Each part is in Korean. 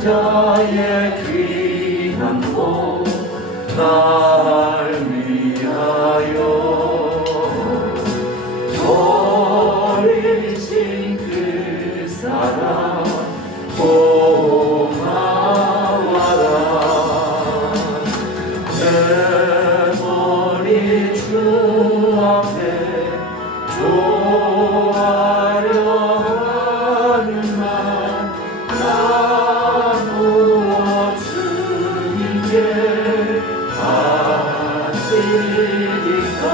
자의 귀한 곳 날 위하여 버리신 그 사랑 고마워라. 내 머리 주 앞에 좋아하려 하는 말 나누어 주님께 바치리까.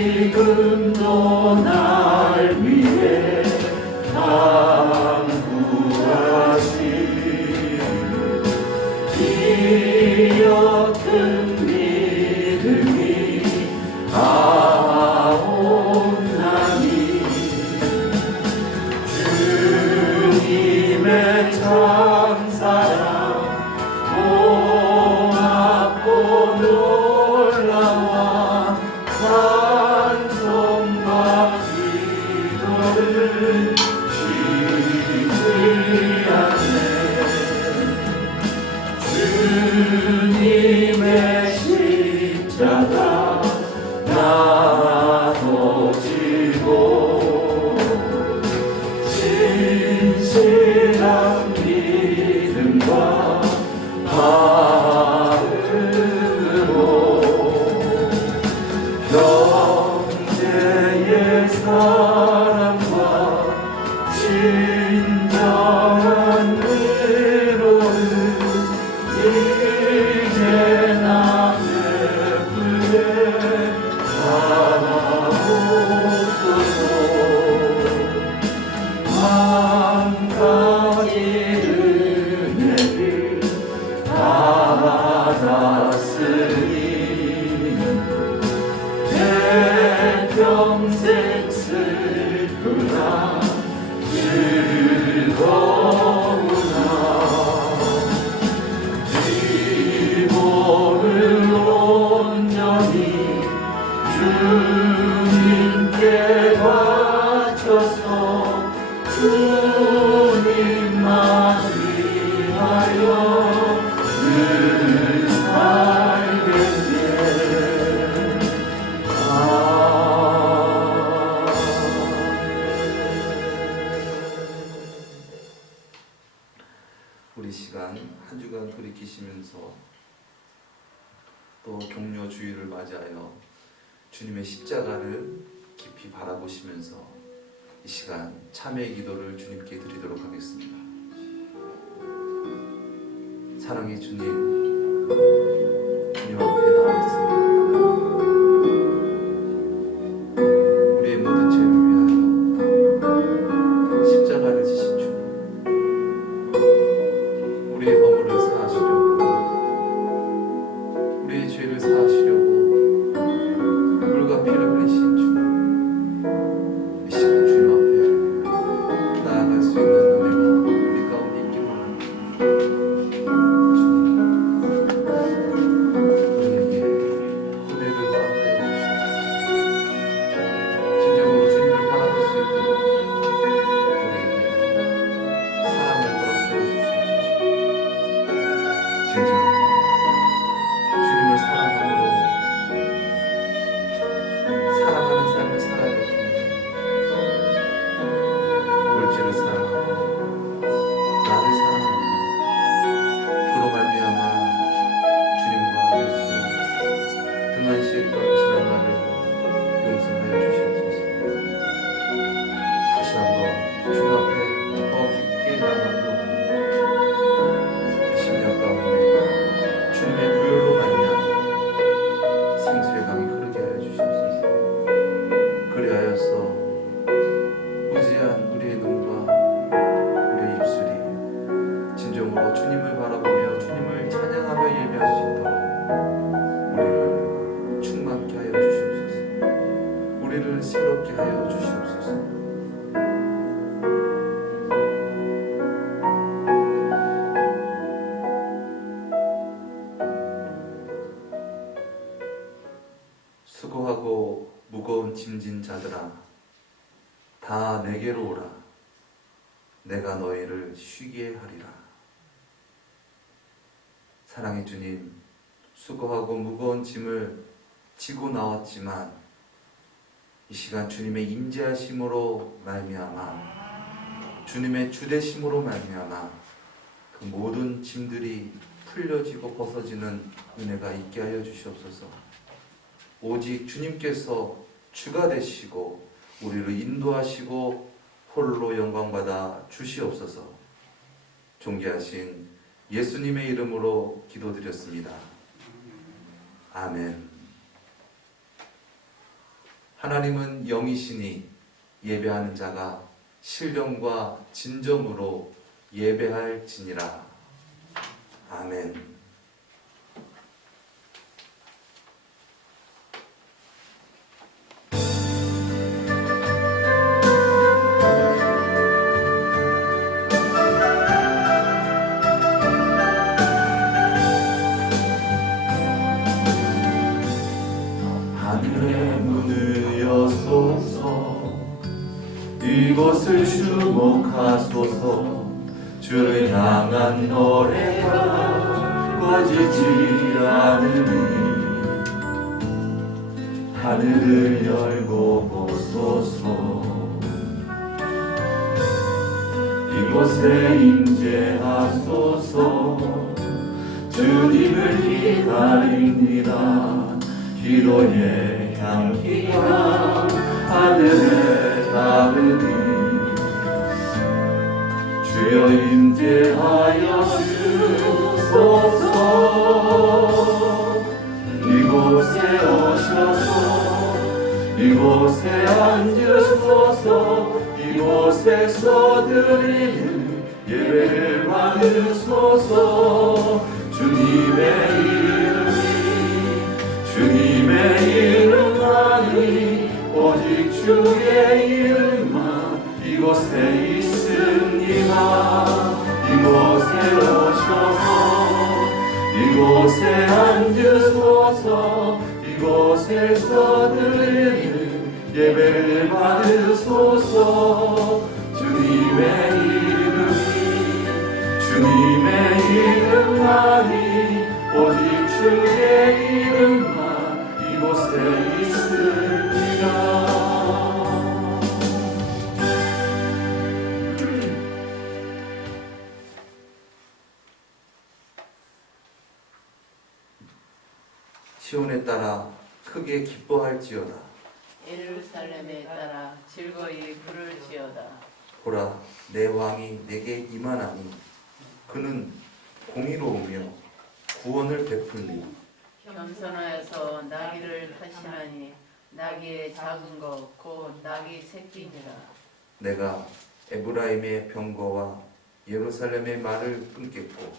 지금도 날 위해 간구하시 기어튼 믿음이 아옵나니. 주님의 참사랑 고맙고 놀라운 찬송과 기도를 쉬지 않네. 주님의 십자가 나도 지고 신실한 믿음과 바르고 형제의 사랑과 진정한 위로를 이제 남의 품에 담아오소서. 한 가지 은혜를 받았으니 내 평생 슬프나 즐거우나 기도를 온전히 주님께 바쳐서 주님만 위하여 늘 살겠네. 우리 시간 한 주간 돌이키시면서 또 격려 주일을 맞이하여 주님의 십자가를 깊이 바라보시면서 이 시간 참회의 기도를 주님께 드리도록 하겠습니다. 사랑의 주님, 주님 앞에 나와 있습니다. 우리의 모든 죄를 위하여 십자가를 지신 주님, 우리의 허물을 사하시려고, 우리의 죄를 사하시려고 물과 피를 흘리신 주님, 이 시간 주님 앞에 나아갈 수 있는 은혜가 우리 가운데 있기를 원합니다. 주님, 우리에게 은혜를 허락하여 주시옵소서. 진정으로 주님을 바라볼 수 있도록 우리에게 사랑을 허락하여 주시옵소서. 진정 주님을 사랑함으로 사랑하는 삶을 살아야 될 텐데 물질을 사랑하고 나를 사랑하고 그로 말미암아 주님과 예수 등한시했던 지난 날을 용서하여 주시옵소서. 다시 한번 주님 앞에 더 깊게 나아가고 심령 가운데 주님의 보혈로 말미암아 생수의 강이 흐르게 하여 주시옵소서. 그리하여서 무지한 우리의 눈과 우리의 입술이 진정으로 주님을 바라보며 주님을 찬양하며 예배할 수 있도록 우리를 충만케 하여 주시옵소서. 우리를 새롭게 하여 주시옵소서. 수고하고 무거운 짐진 자들아 다 내게로 오라. 내가 너희를 쉬게 하리라. 사랑의 주님, 수고하고 무거운 짐을 지고 나왔지만 이 시간 주님의 임재하심으로 말미암아, 주님의 주되심으로 말미암아 그 모든 짐들이 풀려지고 벗어지는 은혜가 있게 하여 주시옵소서. 오직 주님께서 주가 되시고 우리를 인도하시고 홀로 영광받아 주시옵소서. 존귀하신 예수님의 이름으로 기도드렸습니다. 아멘. 하나님은 영이시니 예배하는 자가 신령과 진정으로 예배할지니라. 아멘. 하늘의 문을 여소서, 이곳을 주목하소서. 주를 향한 노래가 꺼지지 않으니 하늘을 열고 보소서. 이곳에 임재하소서. 주님을 기다립니다. 기도의 향기가 하늘에 닿으니 주여 임재하여 주소서. 이곳에 오셔서 이곳에 앉으소서. 이곳에서 드리는 예배를 받으소서. 주님의 이름만이 오직 주의 이름만 이곳에 있습니다. 이곳에 오셔서 이곳에 앉으소서. 이곳에서 드리는 예배를 받으소서. 주님의 이름만이 오직 주의 이름만 이곳에 있습니다. 시온에 따라 크게 기뻐할지어다. 예루살렘에 따라 즐거이 부를지어다. 보라, 내 왕이 내게 임하나니 그는 공의로우며 구원을 베풀며 겸손하여서 나귀를 타시나니 나귀의 작은 것 곧 나귀 새끼니라. 내가 에브라임의 병거와 예루살렘의 말을 끊겠고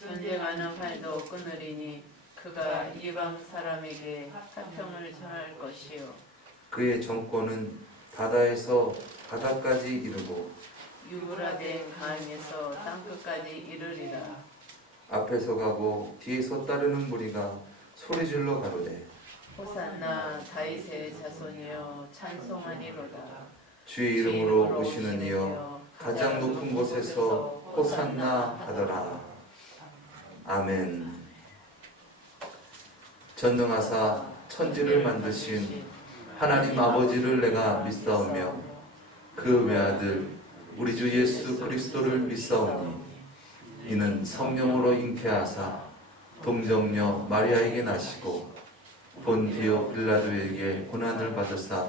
전쟁하는 팔도 끊으리니 그가 이방 사람에게 화평을 전할 것이요 그의 정권은 바다에서 바다까지 이르고 유브라데 강에서 땅끝까지 이르리라. 앞에서 가고 뒤에서 따르는 무리가 소리질러 가로되 호산나 다윗의 자손이여 찬송하니로다. 주의 이름으로 오시는 이여 가장 높은 곳에서 호산나 하더라. 아멘. 전능하사 천지를 만드신 하나님 아버지를 내가 믿사오며 그 외아들 우리 주 예수 그리스도를 믿사오니 이는 성령으로 잉태하사 동정녀 마리아에게 나시고 본디오 빌라도에게 고난을 받으사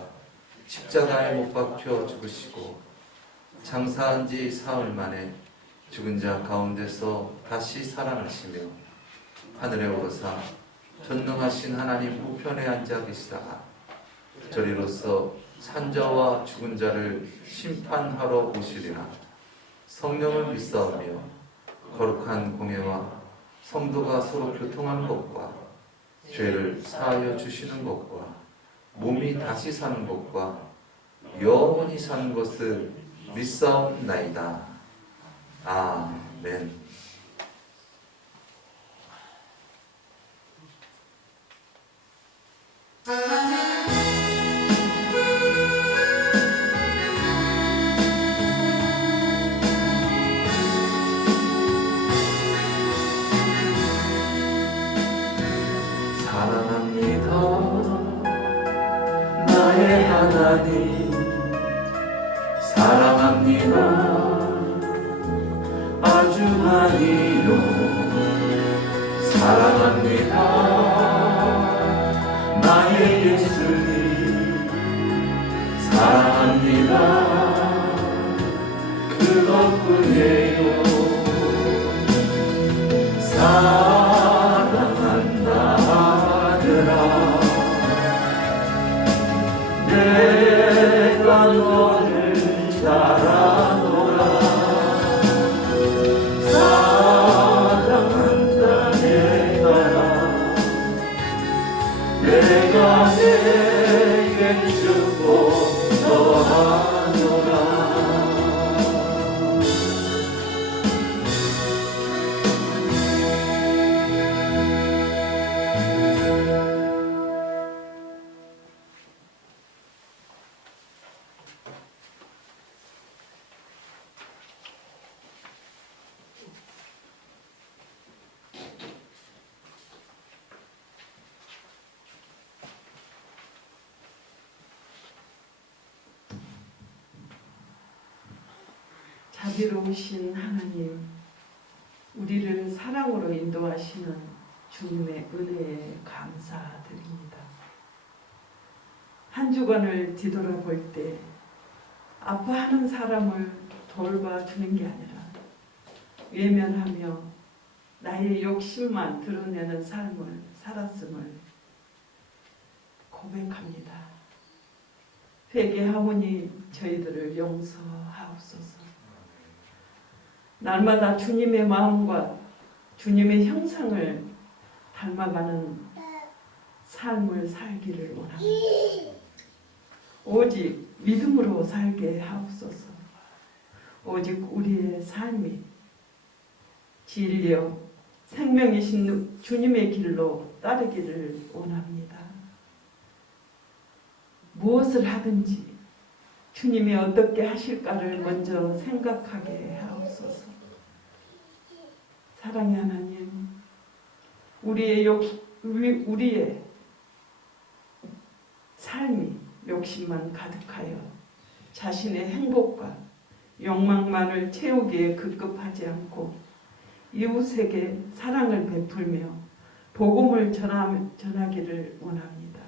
십자가에 못 박혀 죽으시고 장사한 지 사흘 만에 죽은 자 가운데서 다시 살아나시며 하늘에 오르사 전능하신 하나님 우편에 앉아 계시다가 저리로서 산자와 죽은 자를 심판하러 오시리라. 성령을 믿사오며 거룩한 공예와 성도가 서로 교통하는 것과 죄를 사하여 주시는 것과 몸이 다시 사는 것과 영원히 사는 것을 믿사옵나이다. 아멘. 많이 사랑합니다. 아주 많이요 사랑합니다. 나의 예수님 사랑합니다. 그것뿐이에요. 사랑한다 아들아 내가 너를 따라노라. 사랑한다 내가 내게 주고 더하노라. 자비로우신 하나님, 우리를 사랑으로 인도하시는 주님의 은혜에 감사드립니다. 한 주간을 뒤돌아볼 때 아파하는 사람을 돌봐주는 게 아니라 외면하며 나의 욕심만 드러내는 삶을 살았음을 고백합니다. 회개하오니 저희들을 용서하옵소서. 날마다 주님의 마음과 주님의 형상을 닮아가는 삶을 살기를 원합니다. 오직 믿음으로 살게 하옵소서. 오직 우리의 삶이 진리요 생명이신 주님의 길로 따르기를 원합니다. 무엇을 하든지 주님이 어떻게 하실까를 먼저 생각하게 하옵소서. 사랑의 하나님, 우리의 삶이 욕심만 가득하여 자신의 행복과 욕망만을 채우기에 급급하지 않고 이웃에게 사랑을 베풀며 복음을 전하기를 원합니다.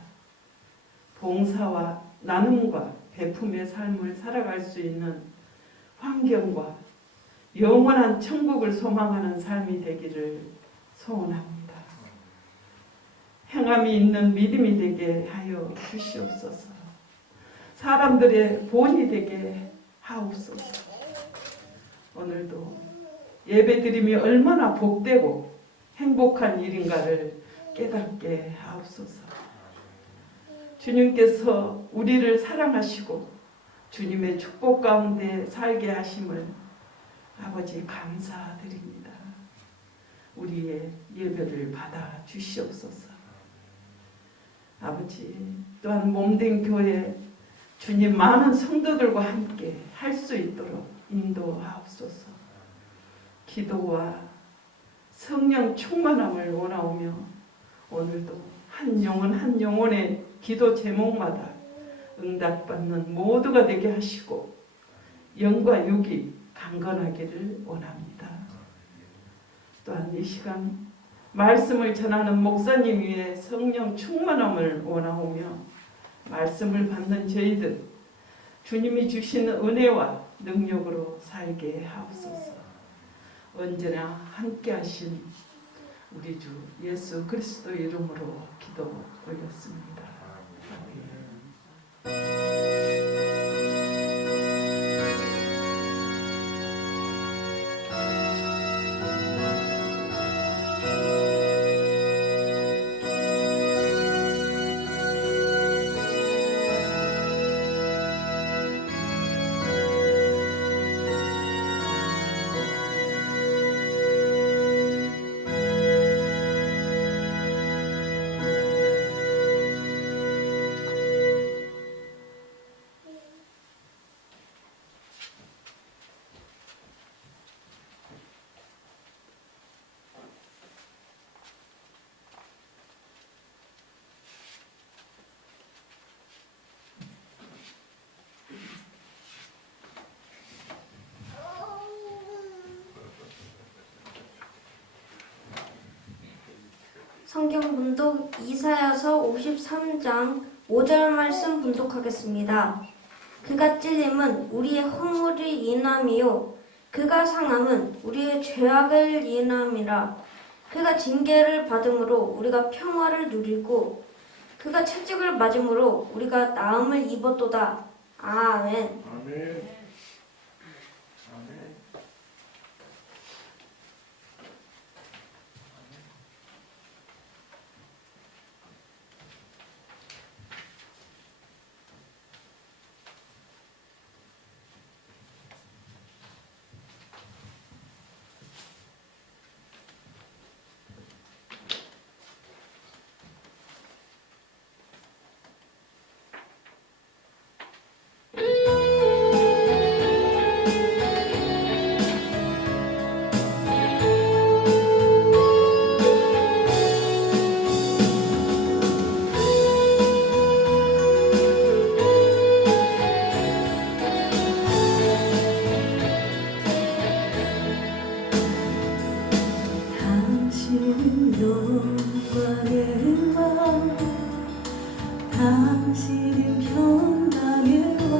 봉사와 나눔과 베품의 삶을 살아갈 수 있는 환경과 영원한 천국을 소망하는 삶이 되기를 소원합니다. 행함이 있는 믿음이 되게 하여 주시옵소서. 사람들의 본이 되게 하옵소서. 오늘도 예배드림이 얼마나 복되고 행복한 일인가를 깨닫게 하옵소서. 주님께서 우리를 사랑하시고 주님의 축복 가운데 살게 하심을 아버지 감사드립니다. 우리의 예배를 받아 주시옵소서. 아버지, 또한 몸된 교회 주님 많은 성도들과 함께 할 수 있도록 인도하옵소서. 기도와 성령 충만함을 원하오며 오늘도 한 영혼 한 영혼의 기도 제목마다 응답받는 모두가 되게 하시고 영과 육이 강건하기를 원합니다. 또한 이 시간 말씀을 전하는 목사님 위에 성령 충만함을 원하오며 말씀을 받는 저희들 주님이 주시는 은혜와 능력으로 살게 하옵소서. 언제나 함께 하신 우리 주 예수 그리스도 이름으로 기도 올렸습니다. 성경 분독 이사야서 53장 5절 말씀 분독하겠습니다. 그가 찔림은 우리의 허물을 인함이요 그가 상함은 우리의 죄악을 인함이라. 그가 징계를 받음으로 우리가 평화를 누리고 그가 채찍을 맞음으로 우리가 나음을 입었도다. 아멘. 아멘. 당신은 영광의 왕, 당신은 평강의 왕,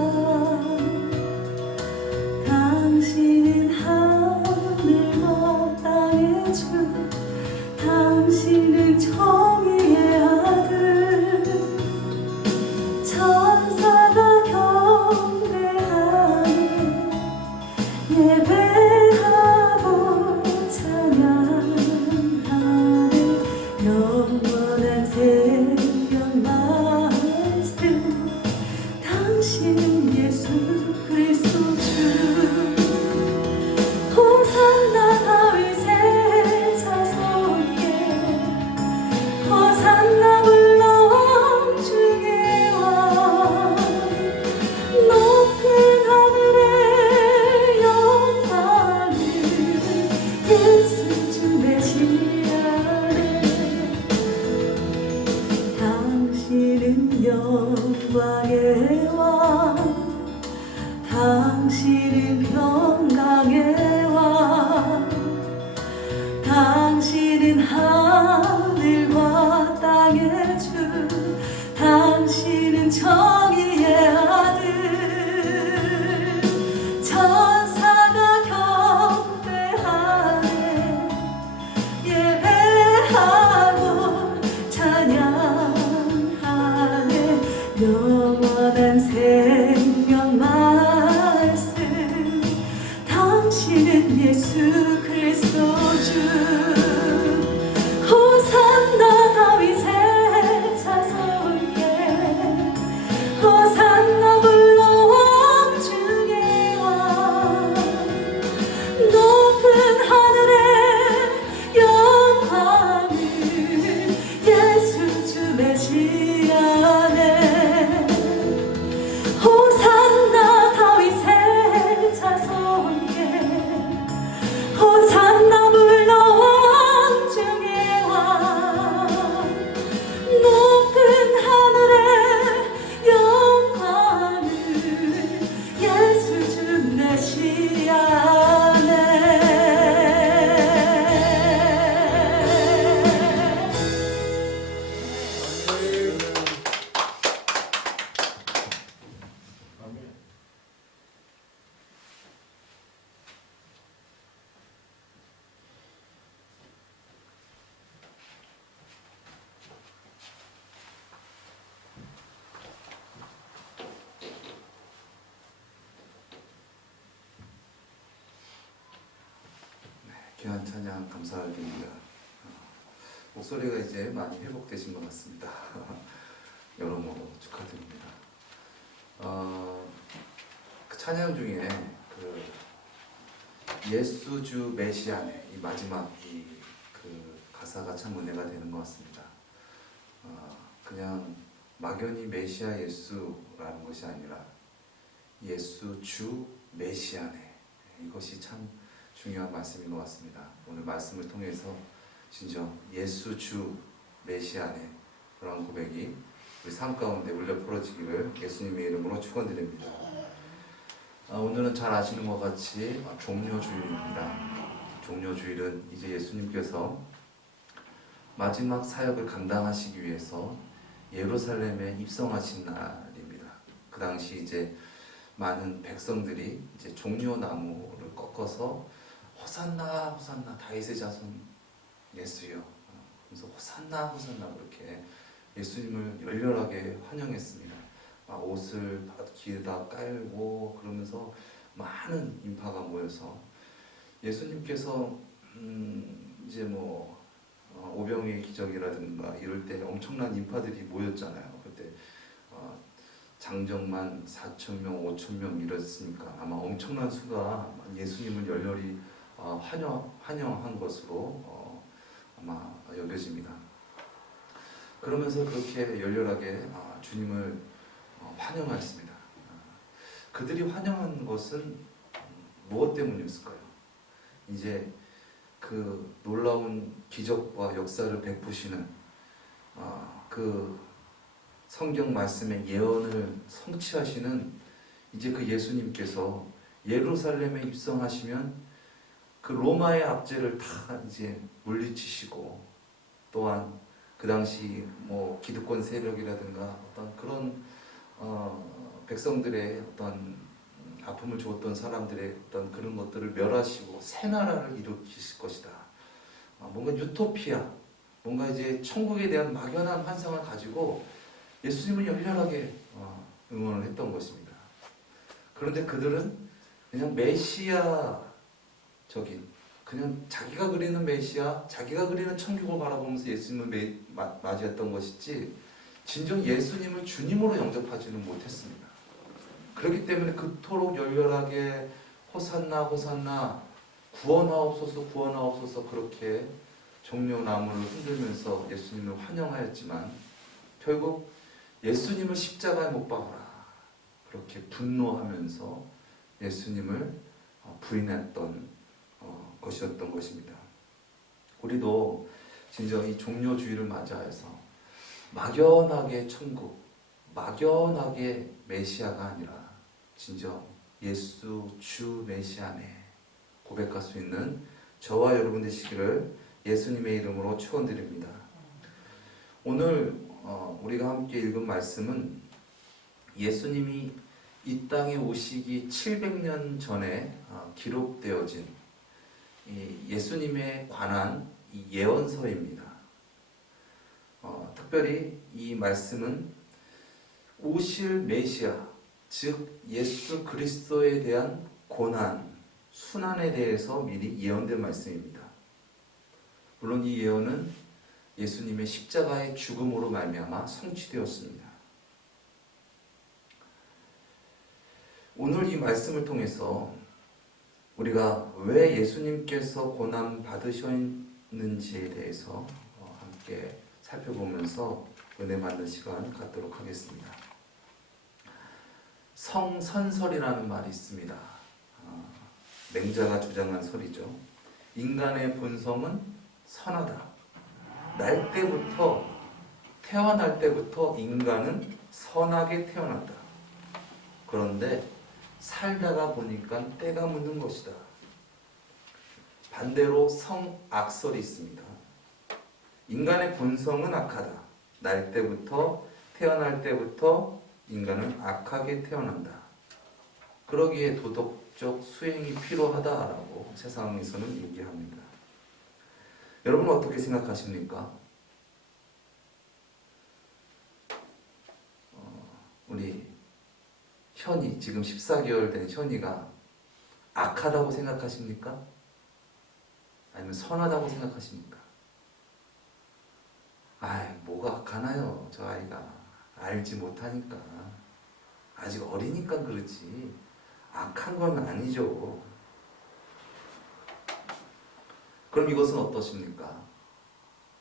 당신은 하늘과 땅의 주, 당신은 정의의 아들. 천사가 경배하네 예배하고 찬양하네. 영원한 생명 말씀, 당신은 예수 그리스도 주. 호산나 다윗의 자손께, 호산나 불러 주의 왕. 높은 하늘의 영광을 예수 주 메시아네. 당신은 영광의 왕, 당신은 평강의 왕, 당신은 하늘과 땅의 주, 당신은 정의의 아들. 천사가 경배하네 예배하고 찬양하네. 영원한 생명 말씀, 당신은 예수 그리스도 주. 호산나 다윗의 자손께, 호산나 불러 주의 왕. 높은 하늘의 영광을 예수 주 메시아네. 호산나 다윗의 자손께, 호산나 불러 주의 왕. 높은 하늘의 영광을 예수 주 메시아네. 귀한 찬양 감사드립니다. 목소리가 이제 많이 회복되신 것 같습니다. 여러모로 축하드립니다. 그 찬양 중에 그 예수 주 메시아네, 이 마지막 그 가사가 참 은혜가 되는 것 같습니다. 그냥 막연히 메시아 예수라는 것이 아니라 예수 주 메시아네, 이것이 참 중요한 말씀인 것 같습니다. 오늘 말씀을 통해서 진정 예수 주 메시아네, 그런 고백이 우리 삶 가운데 울려 퍼져지기를 예수님의 이름으로 축원드립니다. 오늘은 잘 아시는 것 같이 종료주일입니다. 종료주일은 이제 예수님께서 마지막 사역을 감당하시기 위해서 예루살렘에 입성하신 날입니다. 그 당시 이제 많은 백성들이 이제 종려 나무를 꺾어서 호산나 호산나 다윗의 자손 예수여, 그래서 호산나 호산나 그렇게 예수님을 열렬하게 환영했습니다. 막 옷을 길에다 깔고 그러면서 많은 인파가 모여서 예수님께서 이제 뭐 오병이의 기적이라든가 이럴 때 엄청난 인파들이 모였잖아요. 그때 장정만 4,000명, 5,000명 이랬으니까 아마 엄청난 수가 예수님을 열렬히 환영한 것으로 아마 여겨집니다. 그러면서 그렇게 열렬하게 주님을 환영했습니다. 그들이 환영한 것은 무엇 때문이었을까요? 이제 그 놀라운 기적과 역사를 베푸시는 그 성경 말씀의 예언을 성취하시는 이제 그 예수님께서 예루살렘에 입성하시면 그 로마의 압제를 다 이제 물리치시고, 또한 그 당시 뭐 기득권 세력이라든가 어떤 그런 백성들의 어떤 아픔을 주었던 사람들의 어떤 그런 것들을 멸하시고 새 나라를 일으키실 것이다. 뭔가 유토피아, 뭔가 이제 천국에 대한 막연한 환상을 가지고 예수님을 열렬하게 응원을 했던 것입니다. 그런데 그들은 그냥 메시아적인, 그냥 자기가 그리는 메시아, 자기가 그리는 천국을 바라보면서 예수님을 맞이했던 것이지 진정 예수님을 주님으로 영접하지는 못했습니다. 그렇기 때문에 그토록 열렬하게 호산나 호산나 구원하옵소서 구원하옵소서 그렇게 종려나무를 흔들면서 예수님을 환영하였지만 결국 예수님을 십자가에 못 박아라 그렇게 분노하면서 예수님을 부인했던 것이었던 것입니다. 우리도 진짜 이 종려주의를 맞이해서 막연하게 천국, 막연하게 메시아가 아니라 진정 예수 주 메시아네 고백할 수 있는 저와 여러분 되시기를 예수님의 이름으로 축원드립니다. 오늘 우리가 함께 읽은 말씀은 예수님이 이 땅에 오시기 700년 전에 기록되어진 예수님에 관한 이 예언서입니다. 특별히 이 말씀은 오실 메시아, 즉 예수 그리스도에 대한 고난, 순환에 대해서 미리 예언된 말씀입니다. 물론 이 예언은 예수님의 십자가의 죽음으로 말미암아 성취되었습니다. 오늘 이 말씀을 통해서 우리가 왜 예수님께서 고난 받으셨는지에 대해서 함께 살펴보면서 은혜 받는 시간 갖도록 하겠습니다. 성선설이라는 말이 있습니다. 맹자가 주장한 설이죠. 인간의 본성은 선하다. 태어날 때부터 인간은 선하게 태어난다. 그런데 살다가 보니까 때가 묻는 것이다. 반대로 성악설이 있습니다. 인간의 본성은 악하다. 태어날 때부터 인간은 악하게 태어난다. 그러기에 도덕적 수행이 필요하다라고 세상에서는 얘기합니다. 여러분은 어떻게 생각하십니까? 우리 현이, 지금 14개월 된 현이가 악하다고 생각하십니까? 아니면 선하다고 생각하십니까? 뭐가 악하나요? 저 아이가 알지 못하니까, 아직 어리니까 그렇지 악한 건 아니죠. 그럼 이것은 어떠십니까?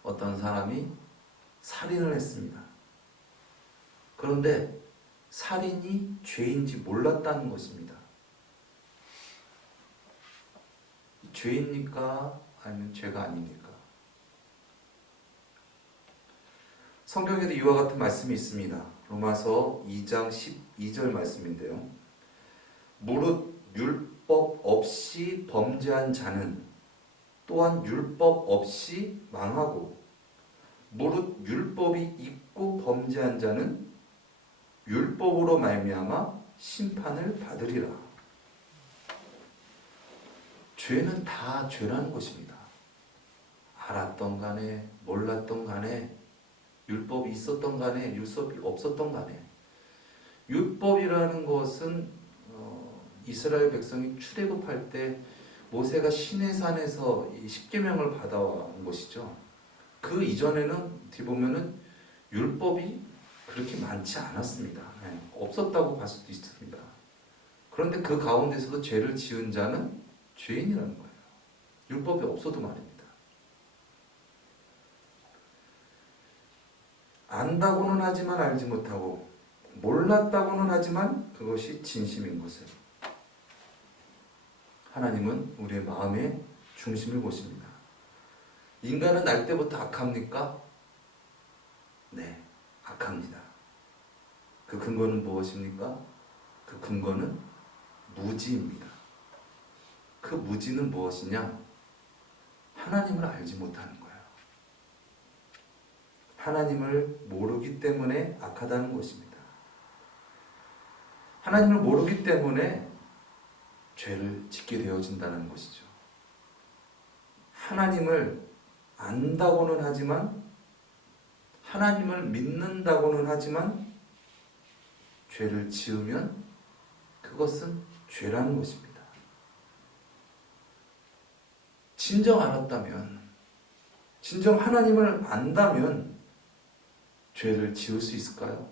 어떤 사람이 살인을 했습니다. 그런데 살인이 죄인지 몰랐다는 것입니다. 죄입니까? 아니면 죄가 아닙니까? 성경에도 이와 같은 말씀이 있습니다. 로마서 2장 12절 말씀인데요. 무릇 율법 없이 범죄한 자는 또한 율법 없이 망하고 무릇 율법이 있고 범죄한 자는 율법으로 말미암아 심판을 받으리라. 죄는 다 죄라는 것입니다. 알았던 간에 몰랐던 간에 율법이 있었던 간에 율법이 없었던 간에 율법이라는 것은 이스라엘 백성이 출애굽할 때 모세가 시내산에서 이 십계명을 받아온 것이죠. 그 이전에는 어떻게 보면은 율법이 그렇게 많지 않았습니다. 없었다고 볼 수도 있습니다. 그런데 그 가운데서도 죄를 지은 자는 죄인이라는 거예요. 율법이 없어도 말입니다. 안다고는 하지만 알지 못하고 몰랐다고는 하지만 그것이 진심인 것을 하나님은 우리의 마음의 중심을 보십니다. 인간은 날 때부터 악합니까? 네, 악합니다. 그 근거는 무엇입니까? 그 근거는 무지입니다. 그 무지는 무엇이냐? 하나님을 알지 못하는 거예요. 하나님을 모르기 때문에 악하다는 것입니다. 하나님을 모르기 때문에 죄를 짓게 되어진다는 것이죠. 하나님을 안다고는 하지만, 하나님을 믿는다고는 하지만 죄를 지으면 그것은 죄라는 것입니다. 진정 알았다면, 진정 하나님을 안다면 죄를 지을 수 있을까요?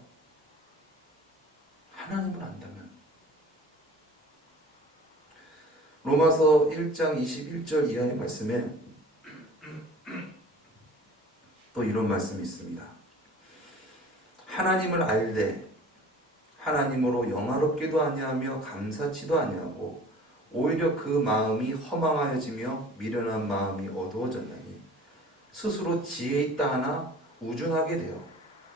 하나님을 안다면. 로마서 1장 21절 이하의 말씀에 또 이런 말씀이 있습니다. 하나님을 알되 하나님으로 영화롭기도 아니하며 감사치도 아니하고 오히려 그 마음이 허망하여지며 미련한 마음이 어두워졌나니 스스로 지혜 있다 하나 우준하게 되어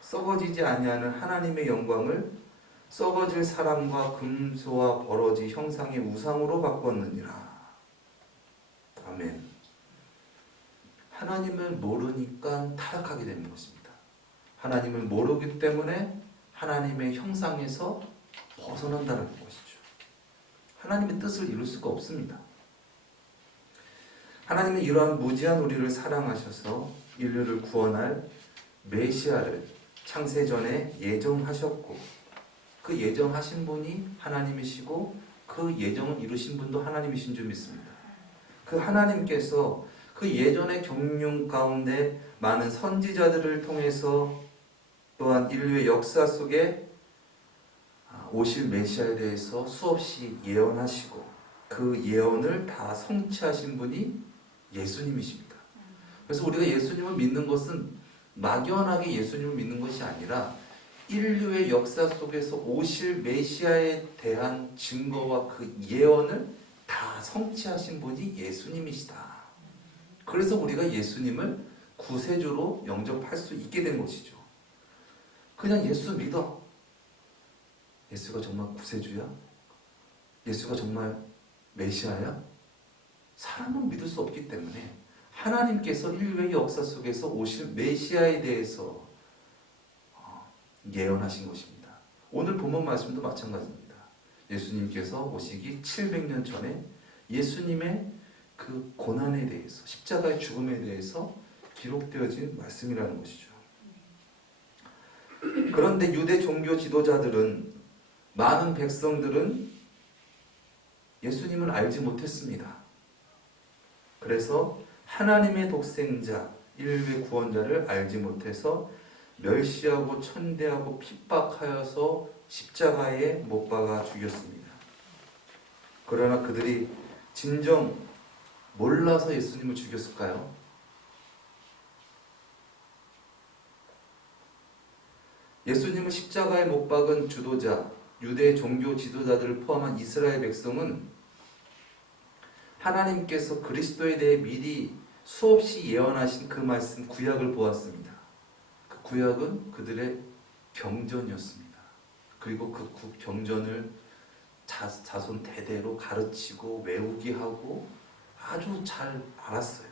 썩어지지 아니하는 하나님의 영광을 썩어질 사람과 금수와 버러지 형상의 우상으로 바꿨느니라. 아멘. 하나님을 모르니까 타락하게 되는 것입니다. 하나님을 모르기 때문에 하나님의 형상에서 벗어난다는 것이죠. 하나님의 뜻을 이룰 수가 없습니다. 하나님은 이러한 무지한 우리를 사랑하셔서 인류를 구원할 메시아를 창세전에 예정하셨고 그 예정하신 분이 하나님이시고 그 예정을 이루신 분도 하나님이신 줄 믿습니다. 그 하나님께서 그 예전의 경륜 가운데 많은 선지자들을 통해서 또한 인류의 역사 속에 오실 메시아에 대해서 수없이 예언하시고 그 예언을 다 성취하신 분이 예수님이십니다. 그래서 우리가 예수님을 믿는 것은 막연하게 예수님을 믿는 것이 아니라 인류의 역사 속에서 오실 메시아에 대한 증거와 그 예언을 다 성취하신 분이 예수님이시다. 그래서 우리가 예수님을 구세주로 영접할 수 있게 된 것이죠. 그냥 예수 믿어. 예수가 정말 구세주야? 예수가 정말 메시아야? 사람은 믿을 수 없기 때문에 하나님께서 인류의 역사 속에서 오실 메시아에 대해서 예언하신 것입니다. 오늘 본문 말씀도 마찬가지입니다. 예수님께서 오시기 700년 전에 예수님의 그 고난에 대해서, 십자가의 죽음에 대해서 기록되어진 말씀이라는 것이죠. 그런데 유대 종교 지도자들은, 많은 백성들은 예수님을 알지 못했습니다. 그래서 하나님의 독생자, 인류의 구원자를 알지 못해서 멸시하고 천대하고 핍박하여서 십자가에 못 박아 죽였습니다. 그러나 그들이 진정 몰라서 예수님을 죽였을까요? 예수님을 십자가에 못 박은 주도자, 유대 종교 지도자들을 포함한 이스라엘 백성은 하나님께서 그리스도에 대해 미리 수없이 예언하신 그 말씀 구약을 보았습니다. 그 구약은 그들의 경전이었습니다. 그리고 그 경전을 자손 대대로 가르치고 외우게 하고 아주 잘 알았어요.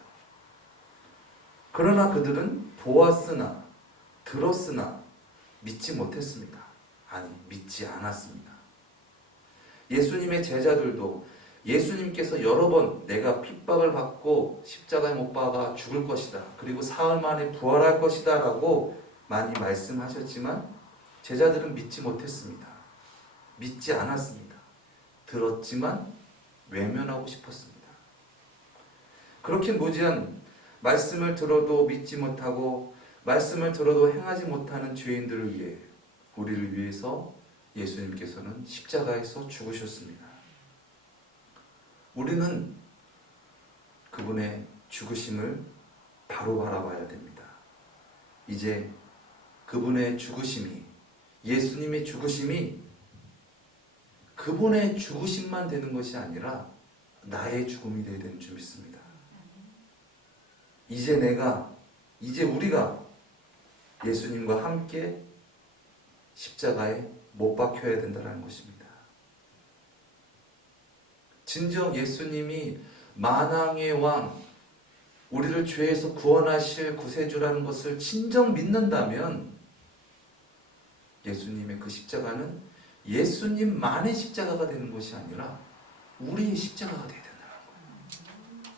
그러나 그들은 보았으나 들었으나 믿지 못했습니다. 아니, 믿지 않았습니다. 예수님의 제자들도 예수님께서 여러 번 내가 핍박을 받고 십자가에 못 박아 죽을 것이다, 그리고 사흘 만에 부활할 것이다 라고 많이 말씀하셨지만 제자들은 믿지 못했습니다. 믿지 않았습니다. 들었지만 외면하고 싶었습니다. 그렇게 무지한 말씀을 들어도 믿지 못하고 말씀을 들어도 행하지 못하는 죄인들을 위해, 우리를 위해서 예수님께서는 십자가에서 죽으셨습니다. 우리는 그분의 죽으심을 바로 바라봐야 됩니다. 이제 그분의 죽으심이, 예수님의 죽으심이 그분의 죽으심만 되는 것이 아니라 나의 죽음이 되어야 되는 줄 믿습니다. 이제 우리가 예수님과 함께 십자가에 못 박혀야 된다는 것입니다. 진정 예수님이 만왕의 왕, 우리를 죄에서 구원하실 구세주라는 것을 진정 믿는다면 예수님의 그 십자가는 예수님만의 십자가가 되는 것이 아니라 우리의 십자가가 되어야 된다는 거예요.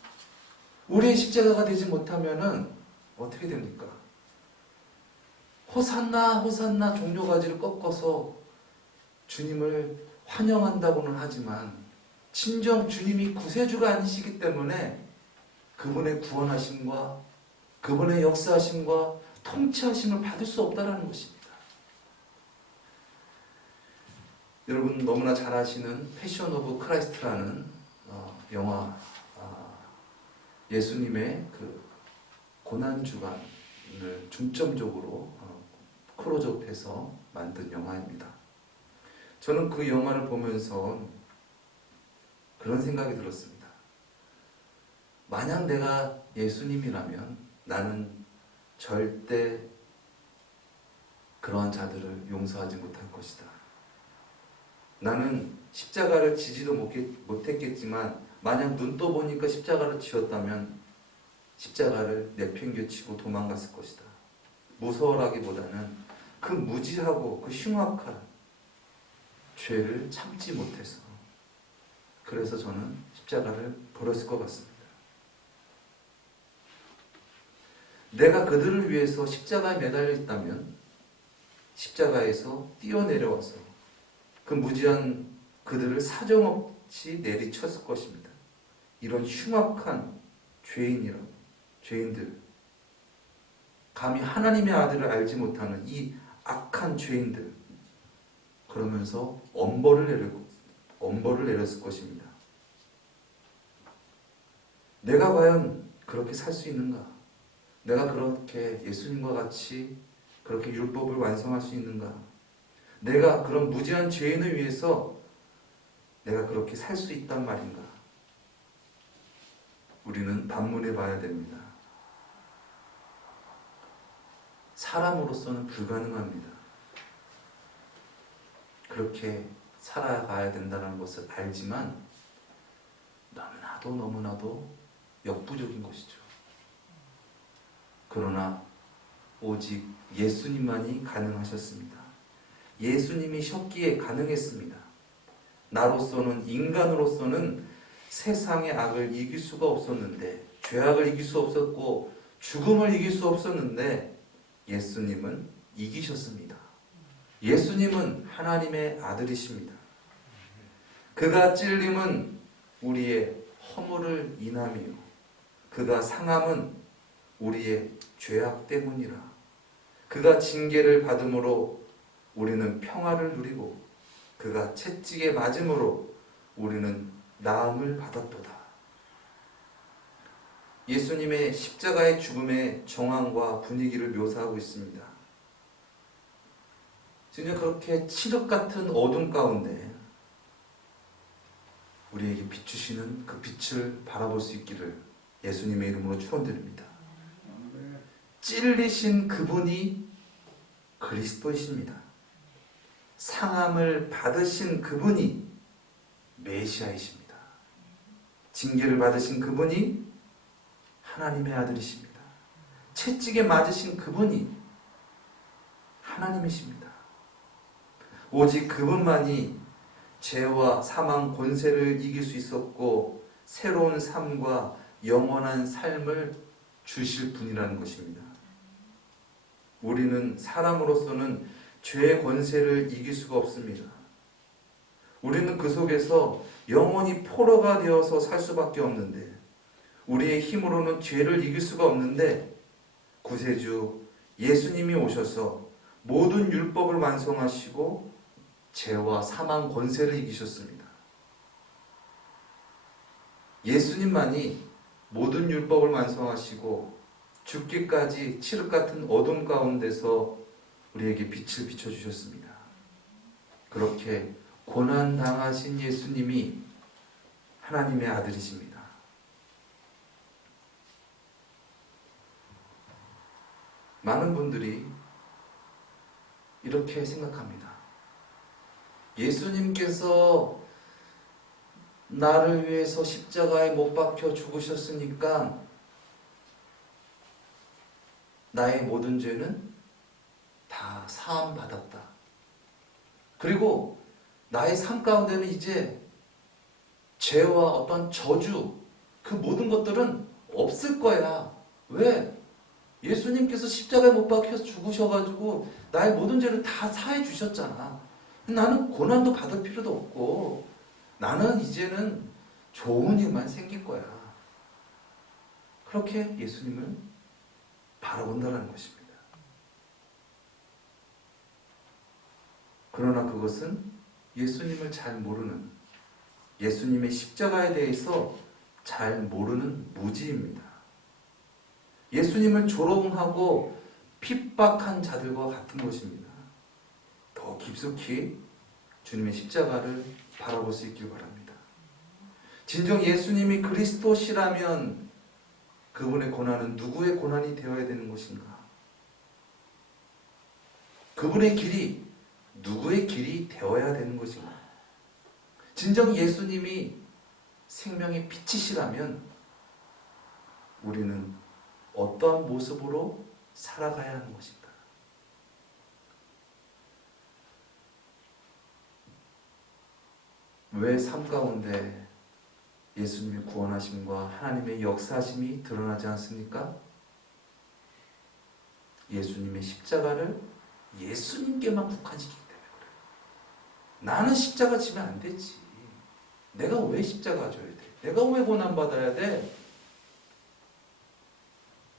우리의 십자가가 되지 못하면은 어떻게 됩니까? 호산나 호산나 종려가지를 꺾어서 주님을 환영한다고는 하지만 진정 주님이 구세주가 아니시기 때문에 그분의 구원하심과 그분의 역사하심과 통치하심을 받을 수 없다는 것입니다. 여러분 너무나 잘 아시는 패션 오브 크라이스트라는 영화, 예수님의 그 고난주간을 중점적으로 클로즈업해서 만든 영화입니다. 저는 그 영화를 보면서 그런 생각이 들었습니다. 만약 내가 예수님이라면 나는 절대 그러한 자들을 용서하지 못할 것이다. 나는 십자가를 지지도 못했겠지만 만약 눈 떠보니까 십자가를 지었다면 십자가를 내팽개치고 도망갔을 것이다. 무서워라기보다는 그 무지하고 그 흉악한 죄를 참지 못해서, 그래서 저는 십자가를 버렸을 것 같습니다. 내가 그들을 위해서 십자가에 매달려 있다면 십자가에서 뛰어내려와서 그 무지한 그들을 사정없이 내리쳤을 것입니다. 이런 흉악한 죄인들, 감히 하나님의 아들을 알지 못하는 이 악한 죄인들, 그러면서 엄벌을 내렸을 것입니다. 내가 과연 그렇게 살 수 있는가? 내가 그렇게 예수님과 같이 그렇게 율법을 완성할 수 있는가? 내가 그런 무지한 죄인을 위해서 내가 그렇게 살 수 있단 말인가? 우리는 반문해 봐야 됩니다. 사람으로서는 불가능합니다. 그렇게 살아가야 된다는 것을 알지만 너무나도 역부족인 것이죠. 그러나 오직 예수님만이 가능하셨습니다. 예수님이셨기에 가능했습니다. 나로서는, 인간으로서는 세상의 악을 이길 수가 없었는데, 죄악을 이길 수 없었고 죽음을 이길 수 없었는데 예수님은 이기셨습니다. 예수님은 하나님의 아들이십니다. 그가 찔림은 우리의 허물을 인함이요 그가 상함은 우리의 죄악 때문이라. 그가 징계를 받음으로 우리는 평화를 누리고 그가 채찍에 맞음으로 우리는 나음을 받았도다. 예수님의 십자가의 죽음의 정황과 분위기를 묘사하고 있습니다. 진짜 그렇게 칠흑 같은 어둠 가운데 우리에게 비추시는 그 빛을 바라볼 수 있기를 예수님의 이름으로 축원드립니다. 찔리신 그분이 그리스도이십니다. 상함을 받으신 그분이 메시아이십니다. 징계를 받으신 그분이 하나님의 아들이십니다. 채찍에 맞으신 그분이 하나님이십니다. 오직 그분만이 죄와 사망 권세를 이길 수 있었고 새로운 삶과 영원한 삶을 주실 분이라는 것입니다. 우리는 사람으로서는 죄의 권세를 이길 수가 없습니다. 우리는 그 속에서 영원히 포로가 되어서 살 수밖에 없는데 우리의 힘으로는 죄를 이길 수가 없는데 구세주 예수님이 오셔서 모든 율법을 완성하시고 죄와 사망 권세를 이기셨습니다. 예수님만이 모든 율법을 완성하시고 죽기까지 칠흑 같은 어둠 가운데서 우리에게 빛을 비춰주셨습니다. 그렇게 고난당하신 예수님이 하나님의 아들이십니다. 많은 분들이 이렇게 생각합니다. 예수님께서 나를 위해서 십자가에 못 박혀 죽으셨으니까 나의 모든 죄는 다 사함 받았다. 그리고 나의 삶 가운데는 이제 죄와 어떤 저주, 그 모든 것들은 없을 거야. 왜? 예수님께서 십자가에 못 박혀서 죽으셔가지고 나의 모든 죄를 다 사해 주셨잖아. 나는 고난도 받을 필요도 없고 나는 이제는 좋은 일만 생길 거야. 그렇게 예수님을 바라본다는 것입니다. 그러나 그것은 예수님을 잘 모르는, 예수님의 십자가에 대해서 잘 모르는 무지입니다. 예수님을 조롱하고 핍박한 자들과 같은 것입니다. 더 깊숙이 주님의 십자가를 바라볼 수 있길 바랍니다. 진정 예수님이 그리스도시라면 그분의 고난은 누구의 고난이 되어야 되는 것인가? 그분의 길이 누구의 길이 되어야 되는 것인가? 진정 예수님이 생명의 빛이시라면 우리는 어떠한 모습으로 살아가야 하는 것인가? 왜 삶 가운데 예수님의 구원하심과 하나님의 역사하심이 드러나지 않습니까? 예수님의 십자가를 예수님께만 국한시키기 때문에 그래요. 나는 십자가 지면 안 되지. 내가 왜 십자가 져야 돼? 내가 왜 고난받아야 돼?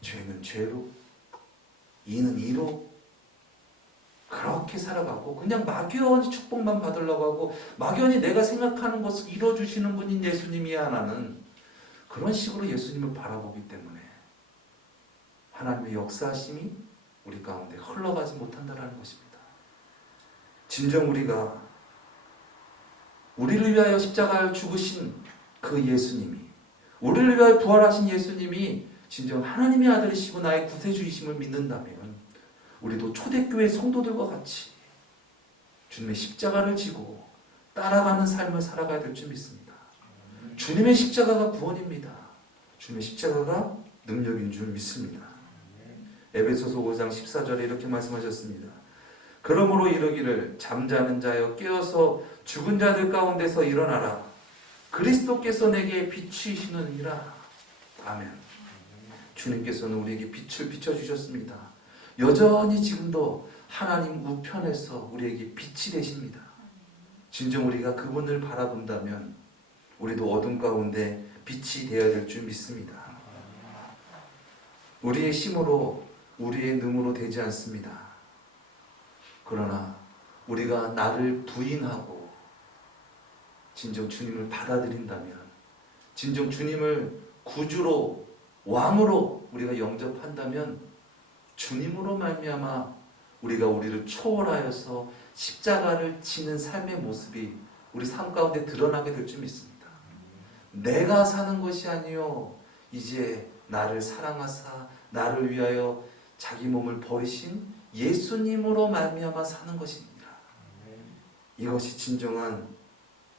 죄는 죄로, 이는 이로 그렇게 살아가고 그냥 막연히 축복만 받으려고 하고 막연히 내가 생각하는 것을 이뤄주시는 분인 예수님이야. 나는 그런 식으로 예수님을 바라보기 때문에 하나님의 역사하심이 우리 가운데 흘러가지 못한다는 것입니다. 진정 우리가 우리를 위하여 십자가를 죽으신 그 예수님이, 우리를 위하여 부활하신 예수님이 진정 하나님의 아들이시고 나의 구세주이심을 믿는다면 우리도 초대교회 성도들과 같이 주님의 십자가를 지고 따라가는 삶을 살아가야 될 줄 믿습니다. 주님의 십자가가 구원입니다. 주님의 십자가가 능력인 줄 믿습니다. 에베소서 5장 14절에 이렇게 말씀하셨습니다. 그러므로 이르기를 잠자는 자여 깨어서 죽은 자들 가운데서 일어나라. 그리스도께서 내게 비추시느니라. 아멘. 주님께서는 우리에게 빛을 비춰주셨습니다. 여전히 지금도 하나님 우편에서 우리에게 빛이 되십니다. 진정 우리가 그분을 바라본다면 우리도 어둠 가운데 빛이 되어야 될 줄 믿습니다. 우리의 힘으로 우리의 능으로 되지 않습니다. 그러나 우리가 나를 부인하고 진정 주님을 받아들인다면, 진정 주님을 구주로 왕으로 우리가 영접한다면 주님으로 말미암아 우리가 우리를 초월하여서 십자가를 지는 삶의 모습이 우리 삶 가운데 드러나게 될 줄 믿습니다. 내가 사는 것이 아니요 이제 나를 사랑하사 나를 위하여 자기 몸을 버리신 예수님으로 말미암아 사는 것입니다. 이것이 진정한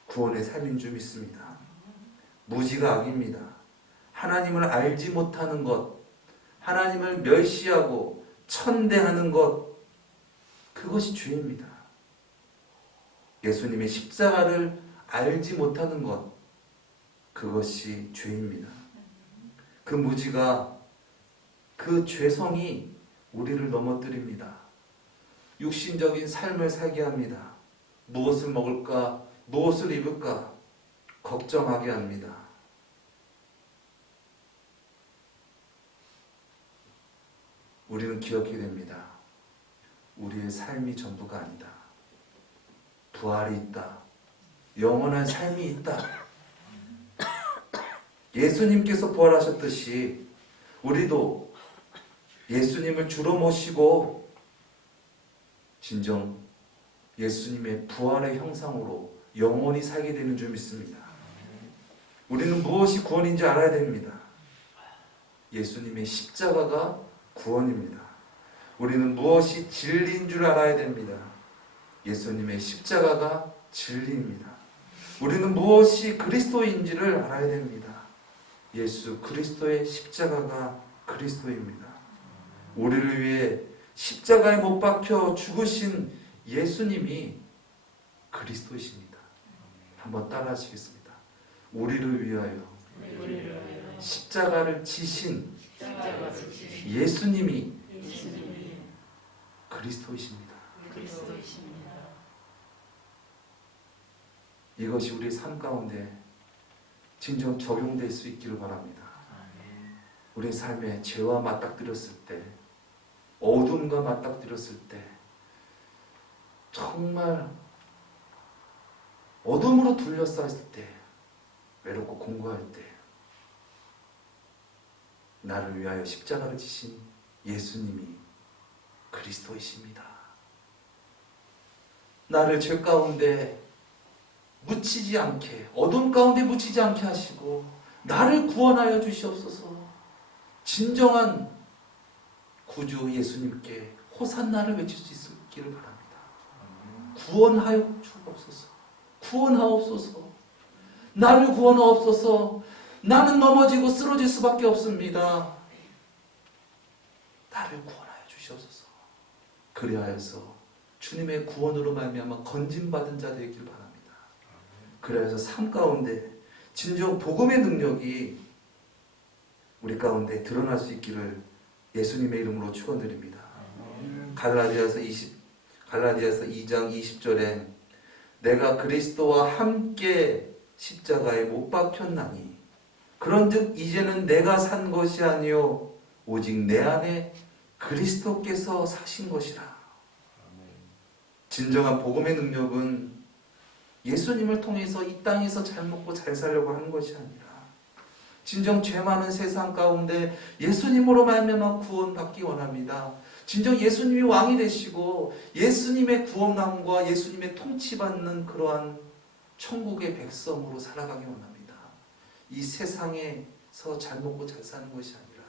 구원의 삶인 줄 믿습니다. 무지가 악입니다. 하나님을 알지 못하는 것, 하나님을 멸시하고 천대하는 것, 그것이 죄입니다. 예수님의 십자가를 알지 못하는 것, 그것이 죄입니다. 그 무지가, 그 죄성이 우리를 넘어뜨립니다. 육신적인 삶을 살게 합니다. 무엇을 먹을까, 무엇을 입을까 걱정하게 합니다. 우리는 기억해야 됩니다. 우리의 삶이 전부가 아니다. 부활이 있다. 영원한 삶이 있다. 예수님께서 부활하셨듯이 우리도 예수님을 주로 모시고 진정 예수님의 부활의 형상으로 영원히 살게 되는 줄 믿습니다. 우리는 무엇이 구원인지 알아야 됩니다. 예수님의 십자가가 구원입니다. 우리는 무엇이 진리인 줄 알아야 됩니다. 예수님의 십자가가 진리입니다. 우리는 무엇이 그리스도인지를 알아야 됩니다. 예수 그리스도의 십자가가 그리스도입니다. 우리를 위해 십자가에 못 박혀 죽으신 예수님이 그리스도이십니다. 한번 따라 하시겠습니다. 우리를 위하여 십자가를 지신 예수님이 그리스도이십니다. 이것이 우리의 삶 가운데 진정 적용될 수 있기를 바랍니다. 우리의 삶에 죄와 맞닥뜨렸을 때, 어둠과 맞닥뜨렸을 때, 정말 어둠으로 둘러싸였을 때, 외롭고 공고할 때, 나를 위하여 십자가를 지신 예수님이 그리스도이십니다. 나를 죄 가운데 묻히지 않게, 어둠 가운데 묻히지 않게 하시고 나를 구원하여 주시옵소서. 진정한 구주 예수님께 호산나를 외칠 수 있기를 바랍니다. 구원하여 주옵소서. 구원하옵소서. 나를 구원하옵소서. 나는 넘어지고 쓰러질 수밖에 없습니다. 나를 구원하여 주시옵소서. 그리하여서 주님의 구원으로 말미암아 건진받은 자 되길 바랍니다. 그래서 삶 가운데 진정 복음의 능력이 우리 가운데 드러날 수 있기를 예수님의 이름으로 축원드립니다. 갈라디아서 2장 20절에 내가 그리스도와 함께 십자가에 못 박혔나니 그런즉 이제는 내가 산 것이 아니요 오직 내 안에 그리스도께서 사신 것이라. 진정한 복음의 능력은 예수님을 통해서 이 땅에서 잘 먹고 잘 살려고 하는 것이 아니라 진정 죄 많은 세상 가운데 예수님으로 말미암아 구원받기 원합니다. 진정 예수님이 왕이 되시고 예수님의 구원함과 예수님의 통치받는 그러한 천국의 백성으로 살아가기 원합니다. 이 세상에서 잘 먹고 잘 사는 것이 아니라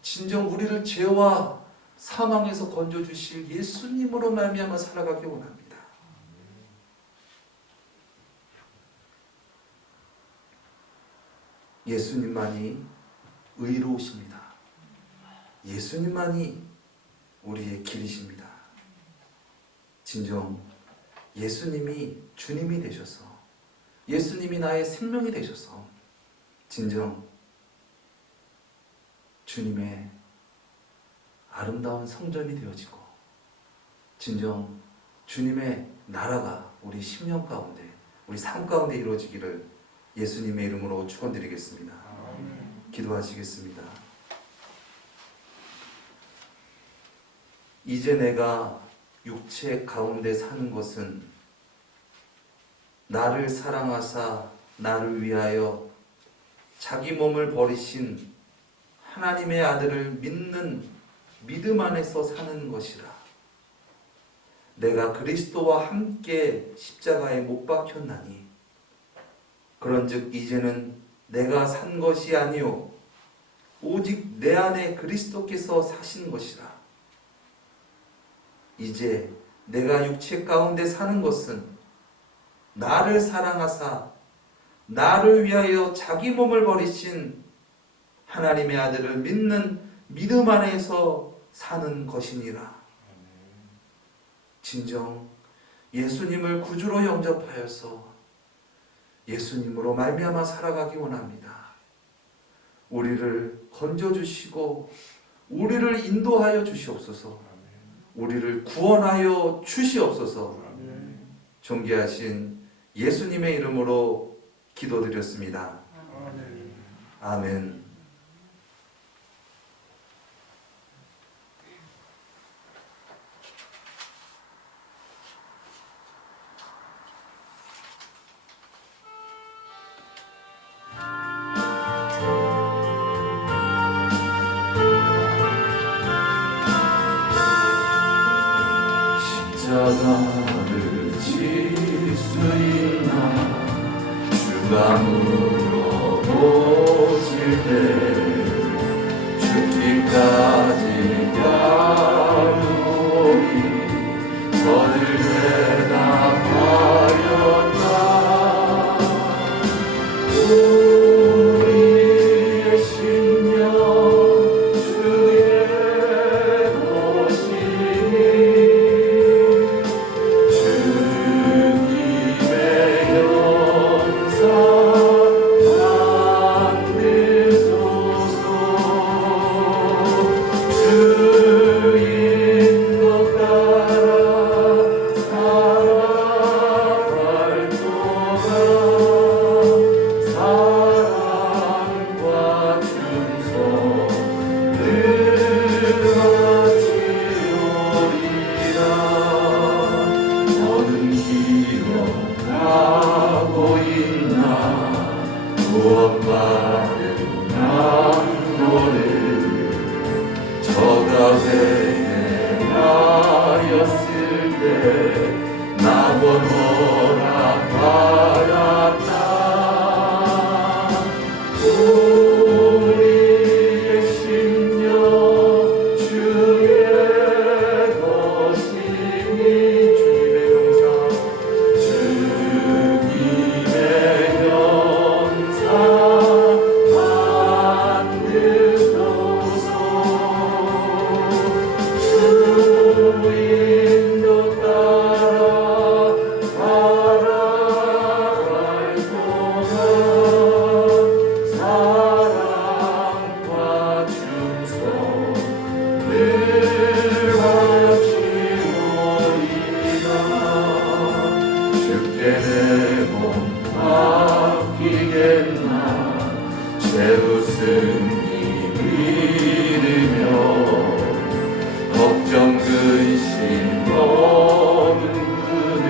진정 우리를 죄와 사망에서 건져주실 예수님으로 말미암아 살아가기 원합니다. 예수님만이 의로우십니다. 예수님만이 우리의 길이십니다. 진정 예수님이 주님이 되셔서 예수님이 나의 생명이 되셔서 진정 주님의 아름다운 성전이 되어지고 진정 주님의 나라가 우리 심령 가운데 우리 삶 가운데 이루어지기를 예수님의 이름으로 축원드리겠습니다. 기도하시겠습니다. 이제 내가 육체 가운데 사는 것은 나를 사랑하사 나를 위하여 자기 몸을 버리신 하나님의 아들을 믿는 믿음 안에서 사는 것이라. 내가 그리스도와 함께 십자가에 못 박혔나니 그런즉 이제는 내가 산 것이 아니요 오직 내 안에 그리스도께서 사신 것이라. 이제 내가 육체 가운데 사는 것은 나를 사랑하사 나를 위하여 자기 몸을 버리신 하나님의 아들을 믿는 믿음 안에서 사는 것이니라. 진정 예수님을 구주로 영접하여서 예수님으로 말미암아 살아가기 원합니다. 우리를 건져주시고 우리를 인도하여 주시옵소서. 우리를 구원하여 주시옵소서. 존귀하신 예수님의 이름으로 기도드렸습니다. 아멘. 십자가를 질 수 있나 주가 물어보실 때 죽기까지 가누리 저를 대답하였다. 우리의 심령 주의 것이니 주님의 영상 만드소서. 주 인도 따라 살아갈 동안 사랑과 충성을 바치오리라. 너는 기억하고 있나 구원받은 양도를 저가 회개하였을 때 나번 허락받았다. 우리의 심령 주의 것이니 주님의 영상 주님의 영상 만드소서. 주 인도 따라 살아갈 동안 사랑과 충성을 바치오리라. 주께 내 몸 맡기겠나 죄우승이 믿으며 걱정 근심 없는 그는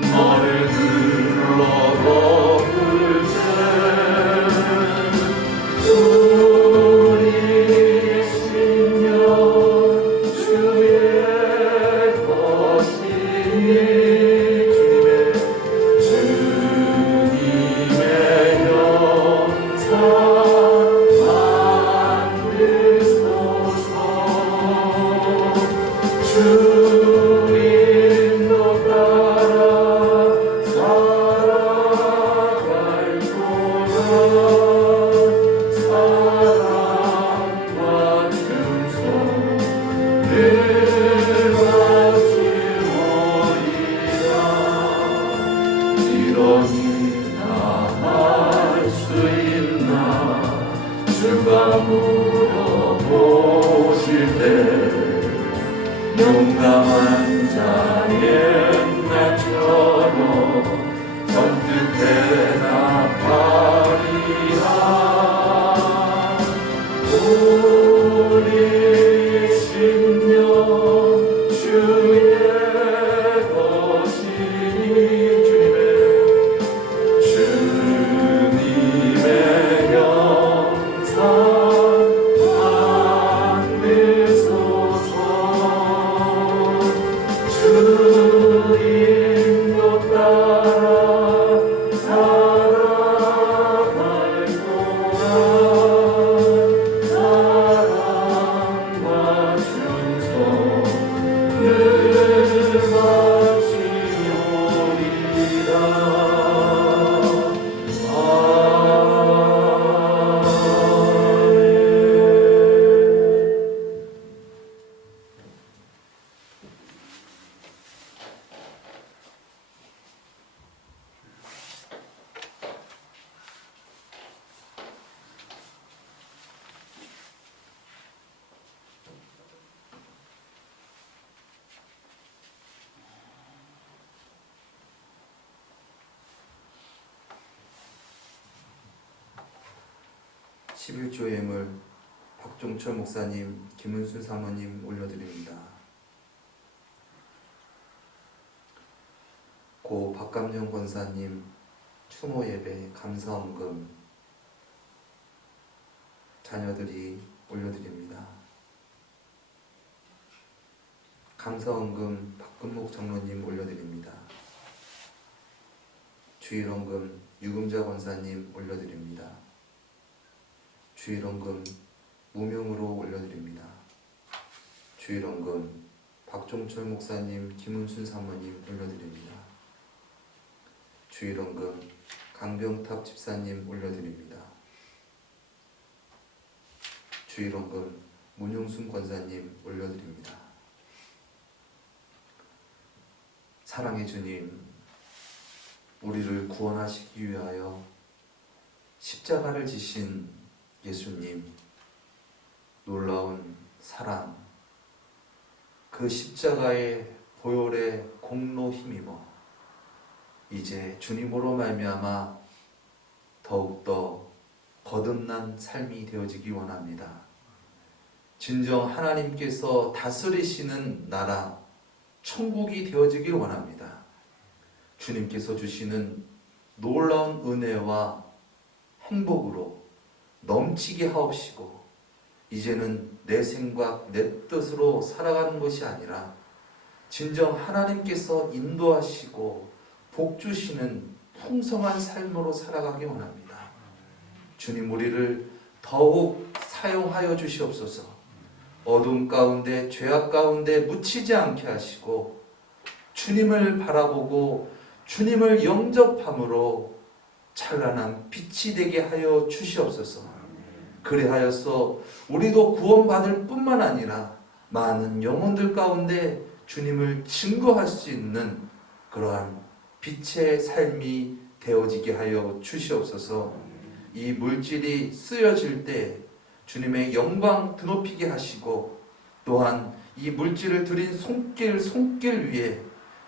너를 불러놓을세. 우리의 심령 주의 것이니 주님의 영상 만드소서. 주 인도 따라 살아갈 동안 사랑과 충성을 바치오리라. 이러니 다 할 수 있나 주가 물어보실 때 용감한 자 옛날처럼 선뜻 대답하리라. 우리의 심령 주의 것이니 주님의 영상 만드소서. 주 인도 따라 11조 예물 박종철 목사님, 김은순 사모님 올려드립니다. 고 박감정 권사님 추모 예배 감사원금 자녀들이 올려드립니다. 감사원금 박근목 장로님 올려드립니다. 주일원금 유금자 권사님 올려드립니다. 주일원금 무명으로 올려드립니다. 주일원금 박종철 목사님, 김은순 사모님 올려드립니다. 주일원금 강병탑 집사님 올려드립니다. 주일원금 문용순 권사님 올려드립니다. 사랑의 주님, 우리를 구원하시기 위하여 십자가를 지신 예수님, 놀라운 사랑, 그 십자가의 보혈의 공로 힘입어 이제 주님으로 말미암아 더욱더 거듭난 삶이 되어지기 원합니다. 진정 하나님께서 다스리시는 나라, 천국이 되어지길 원합니다. 주님께서 주시는 놀라운 은혜와 행복으로 넘치게 하옵시고, 이제는 내 생각, 내 뜻으로 살아가는 것이 아니라 진정 하나님께서 인도하시고 복 주시는 풍성한 삶으로 살아가기 원합니다. 주님, 우리를 더욱 사용하여 주시옵소서. 어둠 가운데, 죄악 가운데 묻히지 않게 하시고 주님을 바라보고 주님을 영접함으로 찬란한 빛이 되게 하여 주시옵소서. 그리하여서 우리도 구원받을 뿐만 아니라 많은 영혼들 가운데 주님을 증거할 수 있는 그러한 빛의 삶이 되어지게 하여 주시옵소서. 이 물질이 쓰여질 때 주님의 영광 드높이게 하시고, 또한 이 물질을 드린 손길 위에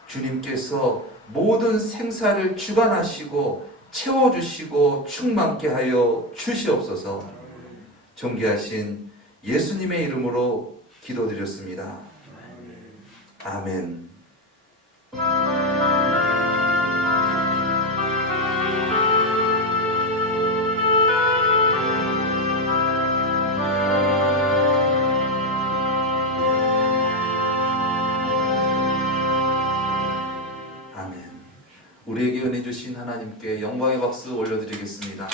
주님께서 모든 생사를 주관하시고 채워주시고 충만케 하여 주시옵소서. 존귀하신 예수님의 이름으로 기도드렸습니다. 아멘. 우리에게 은혜 주신 하나님께 영광의 박수 올려드리겠습니다.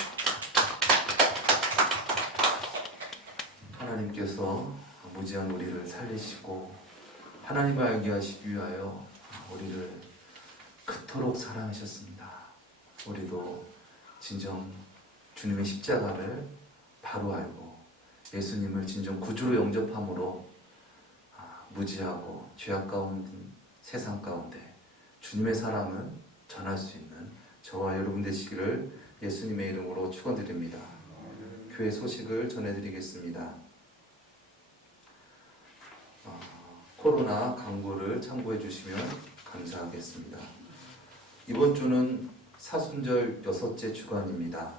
하나님께서 무지한 우리를 살리시고 하나님을 알게 하시기 위하여 우리를 그토록 사랑하셨습니다. 우리도 진정 주님의 십자가를 바로 알고 예수님을 진정 구주로 영접함으로 무지하고 죄악 가운데 세상 가운데 주님의 사랑을 전할 수 있는 저와 여러분 되시기를 예수님의 이름으로 축원드립니다. 교회 소식을 전해드리겠습니다. 코로나 광고를 참고해 주시면 감사하겠습니다. 이번 주는 사순절 6째 주간입니다.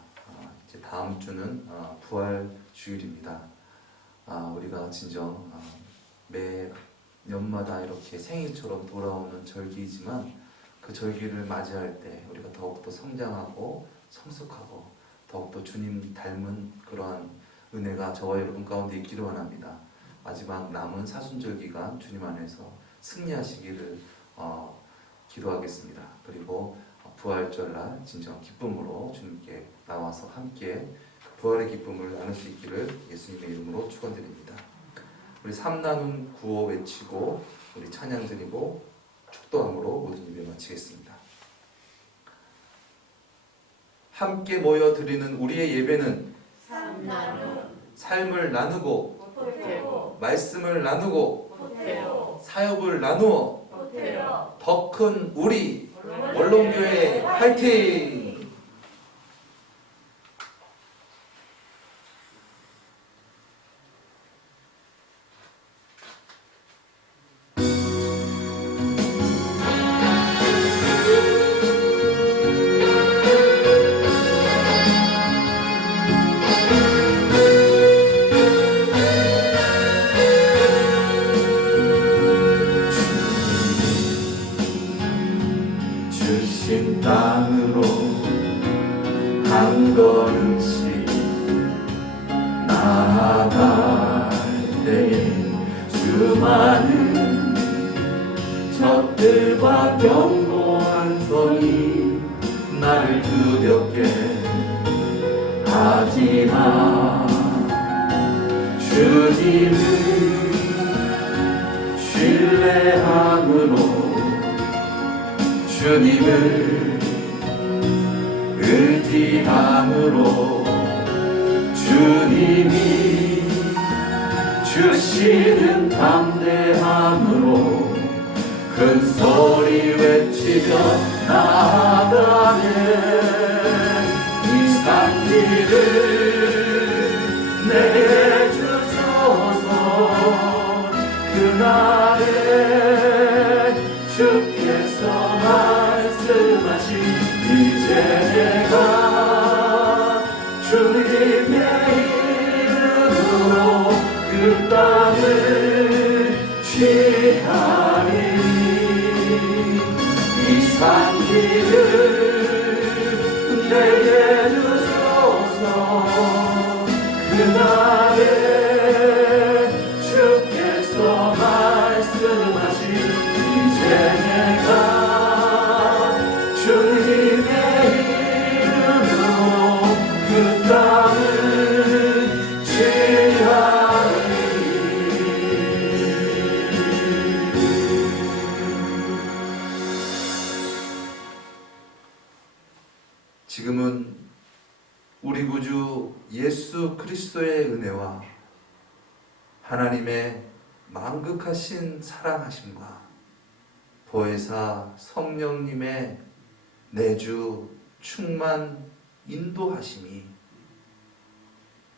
이제 다음 주는 부활 주일입니다. 우리가 진정 매 년마다 이렇게 생일처럼 돌아오는 절기이지만 그 절기를 맞이할 때 우리가 더욱더 성장하고 성숙하고 더욱더 주님 닮은 그러한 은혜가 저와 여러분 가운데 있기를 원합니다. 마지막 남은 사순절 기간 주님 안에서 승리하시기를 기도하겠습니다. 그리고 부활절날 진정 기쁨으로 주님께 나와서 함께 부활의 기쁨을 나눌 수 있기를 예수님의 이름으로 축원드립니다. 우리 삼나눔 구호 외치고 우리 찬양 드리고 축도함으로 모든 예배 마치겠습니다. 함께 모여 드리는 우리의 예배는 삶을 나누고 말씀을 나누고 사역을 나누어 더 큰 우리 원롱교회 화이팅! 한 걸음씩 나아갈 때에 수많은 적들과 견고한 성이 나를 두렵게 하지만 주님을 신뢰함으로 주님을 의지함으로 주님이 주시는 담대함으로 큰 소리 외치며 나아가는 이 산길을 내게 주소서. 그날에 주께서 말씀하신 이제 내가 주님의 이름으로 그 땅을 취하리. 이 산길을 내게 주소서. 그날에 주께서 말씀하신 이제 내가 주님의 이름으로 그 땅을 취하리. 지금은 우리 구주 예수 그리스도의 은혜와 하나님의 만극하신 사랑하심과 보혜사 성령님의 내주 충만 인도하심이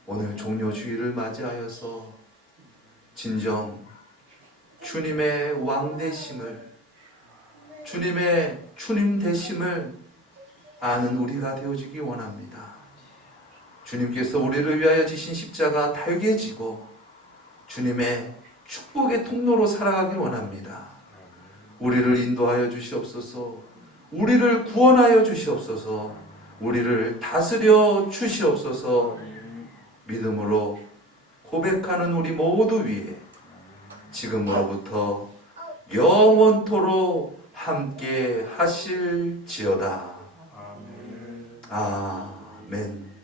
오늘 종료주의를 맞이하여서 진정 주님의 왕되심을, 주님의 주님 되심을 아는 우리가 되어지기 원합니다. 주님께서 우리를 위하여 지신 십자가 달게 지고 주님의 축복의 통로로 살아가길 원합니다. 우리를 인도하여 주시옵소서. 우리를 구원하여 주시옵소서. 우리를 다스려 주시옵소서. 믿음으로 고백하는 우리 모두 위에 지금으로부터 영원토록 함께 하실지어다. 아멘.